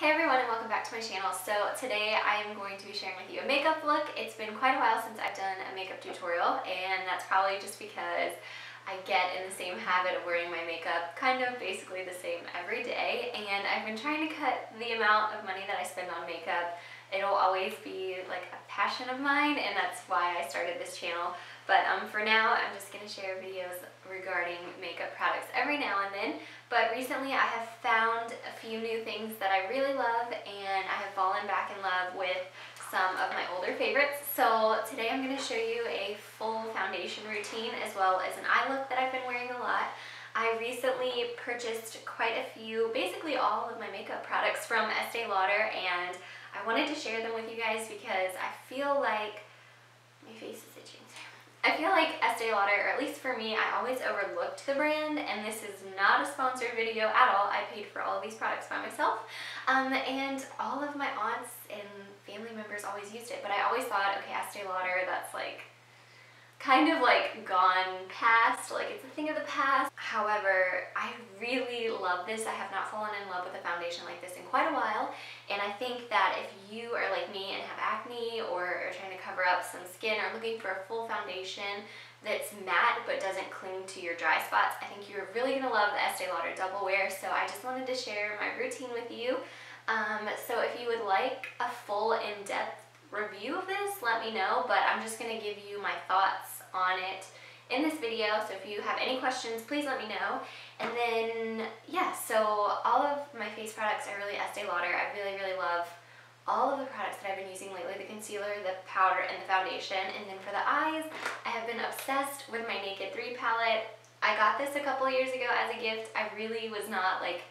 Hey everyone, and welcome back to my channel. So today I am going to be sharing with you a makeup look. It's been quite a while since I've done a makeup tutorial, and that's probably just because I get in the same habit of wearing my makeup kind of basically the same every day, and I've been trying to cut the amount of money that I spend on makeup. It'll always be like a passion of mine, and that's why I started this channel. But for now, I'm just going to share videos regarding makeup products every now and then. But recently I have found a few new things that I really love, and I have fallen back in love with some of my older favorites. So today I'm going to show you a full foundation routine as well as an eye look that I've been wearing a lot. I recently purchased quite a few, basically all of my makeup products from Estee Lauder, and I wanted to share them with you guys because I feel like my face is itching. I feel like Estee Lauder, or at least for me, I always overlooked the brand, and this is not a sponsored video at all. I paid for all of these products by myself, and all of my aunts and family members always used it, but I always thought, okay, Estee Lauder, that's like kind of like gone past, like it's a thing of the past. However, I really love this. I have not fallen in love with a foundation like this in quite a while, and I think that if you are like me and have acne or are trying to cover up some skin or looking for a full foundation that's matte but doesn't cling to your dry spots, I think you're really going to love the Estee Lauder Double Wear. So I just wanted to share my routine with you. So if you would like a full in-depth review of this, let me know, but I'm just going to give you my thoughts on it in this video. So if you have any questions, please let me know. And then yeah, so all of my face products are really Estee Lauder. I really love all of the products that I've been using lately: the concealer, the powder, and the foundation. And then for the eyes, I have been obsessed with my Naked 3 palette. I got this a couple years ago as a gift. I really was not like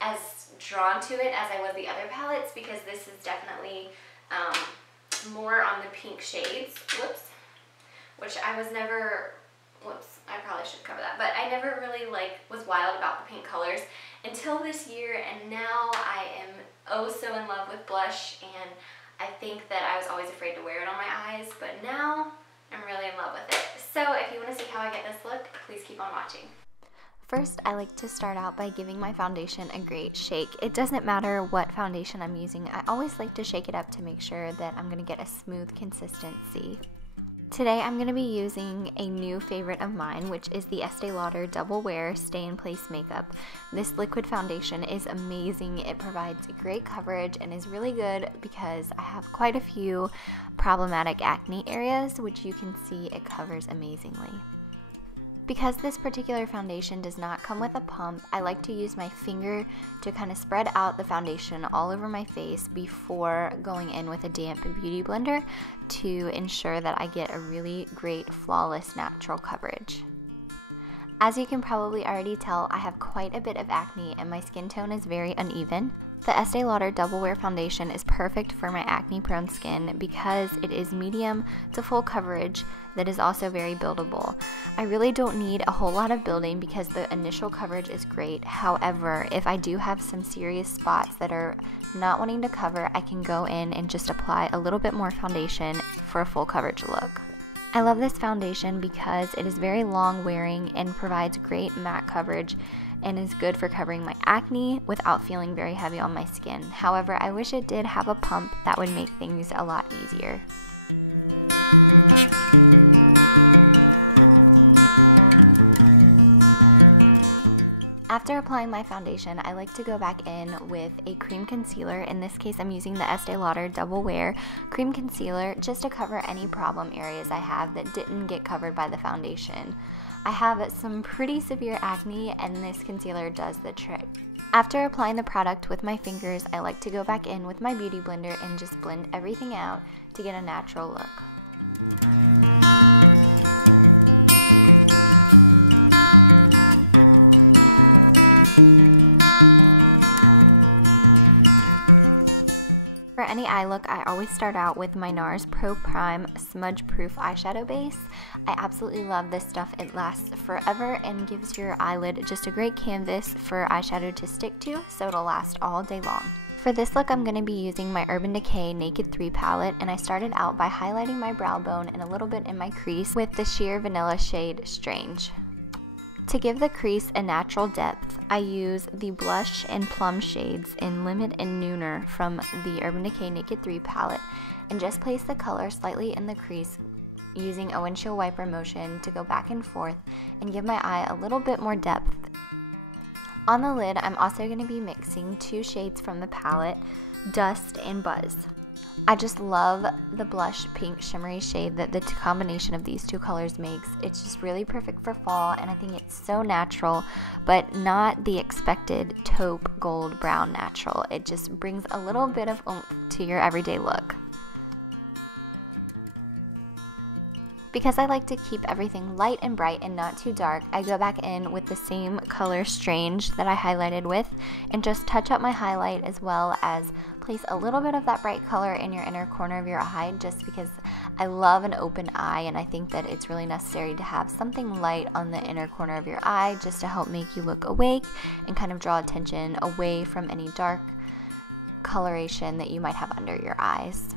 as drawn to it as I was the other palettes, because this is definitely more on the pink shades, which I was never, I probably should cover that, but I never really like was wild about the pink colors until this year, and now I am oh so in love with blush, and I think that I was always afraid to wear it on my eyes, but now I'm really in love with it. So if you want to see how I get this look, please keep on watching. First, I like to start out by giving my foundation a great shake. It doesn't matter what foundation I'm using, I always like to shake it up to make sure that I'm going to get a smooth consistency. Today I'm going to be using a new favorite of mine, which is the Estee Lauder Double Wear Stay in Place Makeup. This liquid foundation is amazing. It provides great coverage and is really good because I have quite a few problematic acne areas, which you can see it covers amazingly. Because this particular foundation does not come with a pump, I like to use my finger to kind of spread out the foundation all over my face before going in with a damp beauty blender to ensure that I get a really great, flawless, natural coverage. As you can probably already tell, I have quite a bit of acne and my skin tone is very uneven. The Estee Lauder Double Wear Foundation is perfect for my acne-prone skin because it is medium to full coverage that is also very buildable. I really don't need a whole lot of building because the initial coverage is great. However, if I do have some serious spots that are not wanting to cover, I can go in and just apply a little bit more foundation for a full coverage look. I love this foundation because it is very long wearing and provides great matte coverage and is good for covering my acne without feeling very heavy on my skin. However, I wish it did have a pump that would make things a lot easier. After applying my foundation, I like to go back in with a cream concealer. In this case, I'm using the Estee Lauder Double Wear Cream Concealer just to cover any problem areas I have that didn't get covered by the foundation. I have some pretty severe acne, and this concealer does the trick. After applying the product with my fingers, I like to go back in with my beauty blender and just blend everything out to get a natural look. For any eye look, I always start out with my NARS Pro Prime Smudge Proof Eyeshadow Base. I absolutely love this stuff. It lasts forever and gives your eyelid just a great canvas for eyeshadow to stick to, so it'll last all day long. For this look, I'm going to be using my Urban Decay Naked 3 palette, and I started out by highlighting my brow bone and a little bit in my crease with the sheer vanilla shade Strange. To give the crease a natural depth, I use the blush and plum shades in Limit and Nooner from the Urban Decay Naked 3 palette and just place the color slightly in the crease using a windshield wiper motion to go back and forth and give my eye a little bit more depth. On the lid, I'm also going to be mixing 2 shades from the palette, Dust and Buzz. I just love the blush pink shimmery shade that the combination of these 2 colors makes. It's just really perfect for fall, and I think it's so natural, but not the expected taupe gold brown natural. It just brings a little bit of oomph to your everyday look. Because I like to keep everything light and bright and not too dark, I go back in with the same color Strange that I highlighted with and just touch up my highlight as well as place a little bit of that bright color in your inner corner of your eye, just because I love an open eye and I think that it's really necessary to have something light on the inner corner of your eye just to help make you look awake and kind of draw attention away from any dark coloration that you might have under your eyes.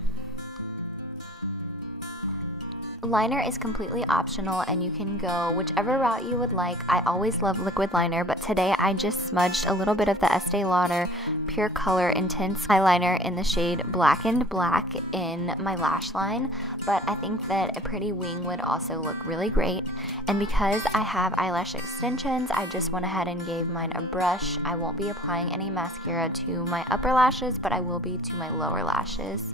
Liner is completely optional and you can go whichever route you would like. I always love liquid liner, but today I just smudged a little bit of the Estee Lauder Pure Color Intense eyeliner in the shade Blackened Black in my lash line, but I think that a pretty wing would also look really great. And because I have eyelash extensions, I just went ahead and gave mine a brush. I won't be applying any mascara to my upper lashes, but I will be to my lower lashes.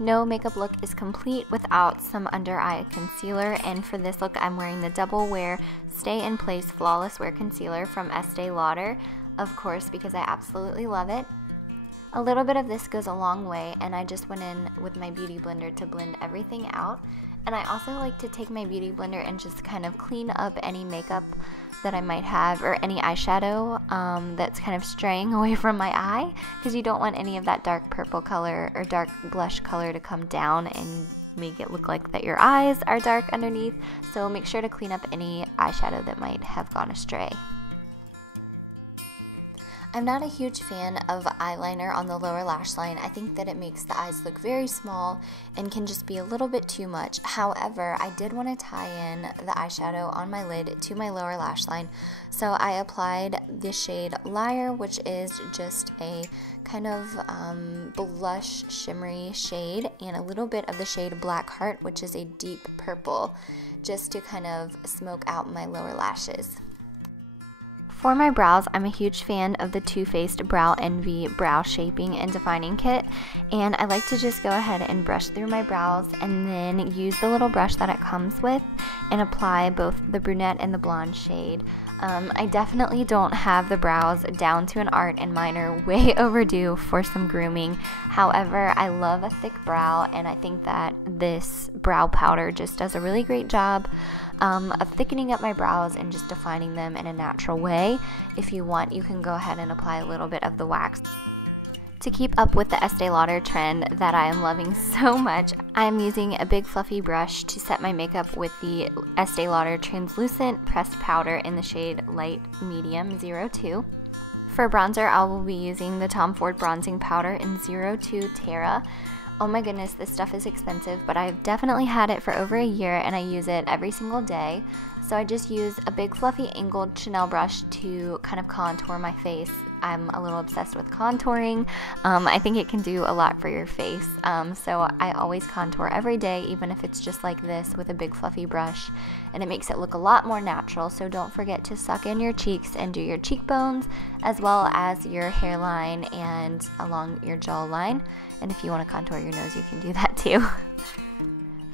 No makeup look is complete without some under eye concealer, and for this look I'm wearing the Double Wear Stay in Place Flawless Wear Concealer from Estee Lauder, of course, because I absolutely love it. A little bit of this goes a long way, and I just went in with my beauty blender to blend everything out. And I also like to take my beauty blender and just kind of clean up any makeup that I might have or any eyeshadow that's kind of straying away from my eye, because you don't want any of that dark purple color or dark blush color to come down and make it look like that your eyes are dark underneath. So make sure to clean up any eyeshadow that might have gone astray. I'm not a huge fan of eyeliner on the lower lash line. I think that it makes the eyes look very small and can just be a little bit too much. However, I did want to tie in the eyeshadow on my lid to my lower lash line. So I applied the shade Liar, which is just a kind of blush shimmery shade, and a little bit of the shade Black Heart, which is a deep purple, just to kind of smoke out my lower lashes. For my brows, I'm a huge fan of the Too Faced Brow Envy Brow Shaping and Defining Kit, and I like to just go ahead and brush through my brows and then use the little brush that it comes with and apply both the brunette and the blonde shade. I definitely don't have the brows down to an art, and mine are way overdue for some grooming. However, I love a thick brow, and I think that this brow powder just does a really great job of thickening up my brows and just defining them in a natural way. If you want, you can go ahead and apply a little bit of the wax. To keep up with the Estee Lauder trend that I am loving so much, I am using a big fluffy brush to set my makeup with the Estee Lauder Translucent Pressed Powder in the shade Light Medium 02. For bronzer, I will be using the Tom Ford Bronzing Powder in 02 Terra. Oh my goodness, this stuff is expensive, but I've definitely had it for over a year and I use it every single day. So I just use a big fluffy angled Chanel brush to kind of contour my face. I'm a little obsessed with contouring. I think it can do a lot for your face. So I always contour every day, even if it's just like this with a big fluffy brush. And it makes it look a lot more natural. So don't forget to suck in your cheeks and do your cheekbones, as well as your hairline and along your jawline. And if you want to contour your nose, you can do that too.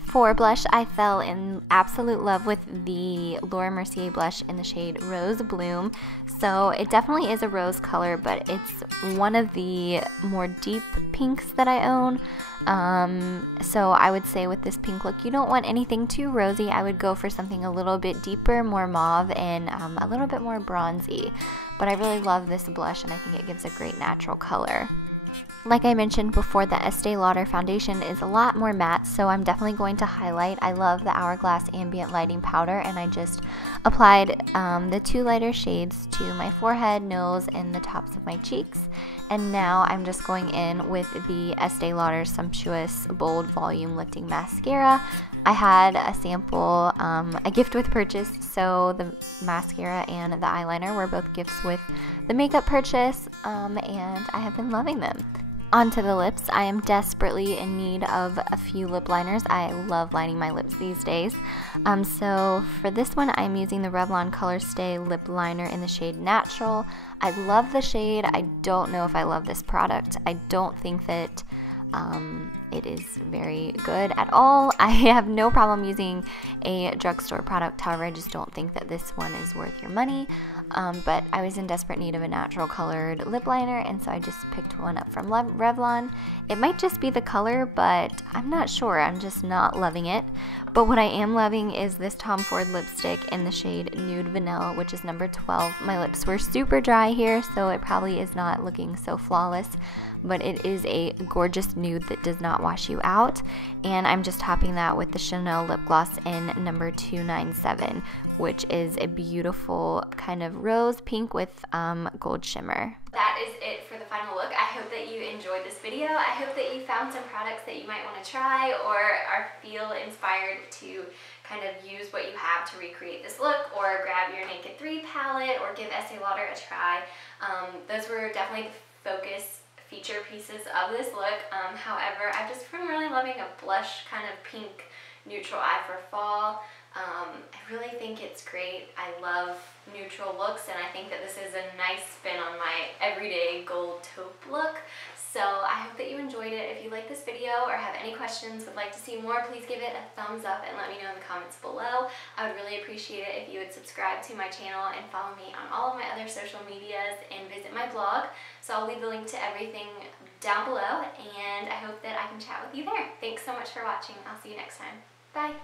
For blush, I fell in absolute love with the Laura Mercier blush in the shade Rose Bloom. So it definitely is a rose color, but it's one of the more deep pinks that I own. So I would say with this pink look, you don't want anything too rosy. I would go for something a little bit deeper, more mauve, and a little bit more bronzy. But I really love this blush, and I think it gives a great natural color. Like I mentioned before, the Estee Lauder foundation is a lot more matte, so I'm definitely going to highlight. I love the Hourglass Ambient Lighting Powder, and I just applied the 2 lighter shades to my forehead, nose, and the tops of my cheeks. And now I'm just going in with the Estee Lauder Sumptuous Bold Volume Lifting Mascara. I had a sample, a gift with purchase, so the mascara and the eyeliner were both gifts with the makeup purchase, and I have been loving them. Onto the lips. I am desperately in need of a few lip liners. I love lining my lips these days. So for this one, I'm using the Revlon Color Stay lip liner in the shade Natural. I love the shade. I don't know if I love this product. I don't think that it is very good at all. I have no problem using a drugstore product, however, I just don't think that this one is worth your money. But I was in desperate need of a natural colored lip liner, and so I just picked one up from Revlon. It might just be the color, but I'm not sure. I'm just not loving it. But what I am loving is this Tom Ford lipstick in the shade Nude Vanilla, which is number 12. My lips were super dry here, so it probably is not looking so flawless, but it is a gorgeous nude that does not wash you out. And I'm just topping that with the Chanel lip gloss in number 297, which is a beautiful kind of rose pink with gold shimmer. That is it for the final look. I hope that you enjoyed this video. I hope that you found some products that you might want to try or feel inspired to kind of use what you have to recreate this look, or grab your Naked 3 palette or give Estee Lauder a try. Those were definitely the focus feature pieces of this look. However, I've just been really loving a blush kind of pink neutral eye for fall. I really think it's great. I love neutral looks, and I think that this is a nice spin on my everyday gold taupe look. So I hope that you enjoyed it. If you like this video or have any questions, would like to see more, please give it a thumbs up and let me know in the comments below. I would really appreciate it if you would subscribe to my channel and follow me on all of my other social medias and visit my blog. So I'll leave the link to everything down below, and I hope that I can chat with you there. Thanks so much for watching. I'll see you next time. Bye.